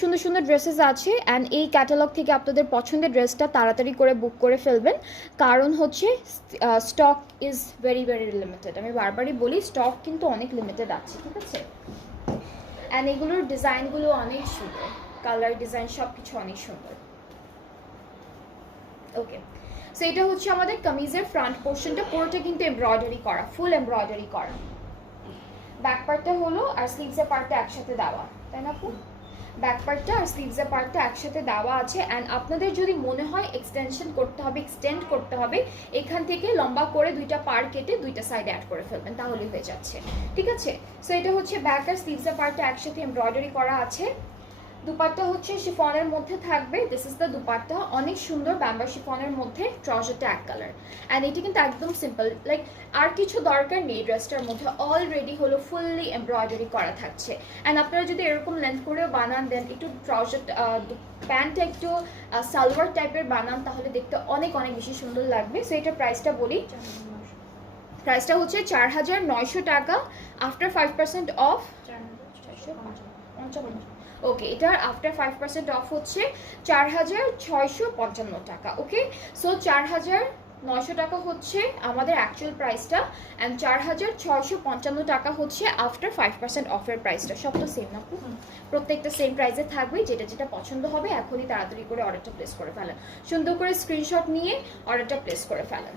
সুন্দর সুন্দর ড্রেসেস আছে অ্যান্ড এই ক্যাটালগ থেকে আপনাদের পছন্দের ড্রেসটা তাড়াতাড়ি করে বুক করে ফেলবেন, কারণ হচ্ছে stock is very very limited. আমি বারবারই বলি স্টক কিন্তু অনেক লিমিটেড আছে, ঠিক আছে। অ্যান্ড এগুলোর ডিজাইনগুলো অনেক সুন্দর, কালার ডিজাইন সব কিছু অনেক সুন্দর। ওকে, সো এটা হচ্ছে আমাদের কামিজের ফ্রন্ট পোর্শনটা, পুরোটা কিন্তু এমব্রয়ডারি করা, ফুল এমব্রয়ডারি করা। ব্যাক পার্টটা হলো আর স্লিভসের পার্টটা একসাথে দেওয়া, তাই না আপু? ব্যাক পার্টটা আর স্লিভসের পার্টটা একসাথে দেওয়া আছে। অ্যান্ড আপনাদের যদি মনে হয় এক্সটেনশন করতে হবে, এক্সটেন্ড করতে হবে, এখান থেকে লম্বা করে দুইটা পার কেটে দুইটা সাইডে অ্যাড করে ফেলবেন, তাহলেই হয়ে যাচ্ছে, ঠিক আছে। সো এটা হচ্ছে ব্যাক আর স্লিভসের পার্টটা একসাথে এমব্রয়ডারি করা আছে। দুপাট্টা হচ্ছে শিফনের মধ্যে থাকবে, দিস ইজ দ্য দুপাট্টা, অনেক সুন্দর ব্যাম্বার শিফনের মধ্যে, ট্রাউজারটা এক কালার। অ্যান্ড এটি কিন্তু একদম সিম্পল, লাইক আর কিছু দরকার নেই, ড্রেসটার মধ্যে অলরেডি হলো ফুললি এমব্রয়ডারি করা থাকছে। অ্যান্ড আপনারা যদি এরকম লেন্থ করেও বানান, দেন একটু ট্রাউজার প্যান্টটা একটু সালোয়ার টাইপের বানান, তাহলে দেখতে অনেক অনেক বেশি সুন্দর লাগবে। সো এটার প্রাইসটা বলি, প্রাইসটা হচ্ছে 4900 টাকা আফটার 5% অফ। ওকে, এটার আফটার 5% অফ হচ্ছে 4655 টাকা। ওকে, সো 4900 টাকা হচ্ছে আমাদের অ্যাকচুয়াল প্রাইসটা, অ্যান্ড 4655 টাকা হচ্ছে আফটার 5% অফের প্রাইসটা। সব তো সেম না, প্রত্যেকটা সেম প্রাইসে থাকবে। যেটা যেটা পছন্দ হবে এখনই তাড়াতাড়ি করে অর্ডারটা প্লেস করে ফেলেন, সুন্দর করে স্ক্রিনশট নিয়ে অর্ডারটা প্লেস করে ফেলেন।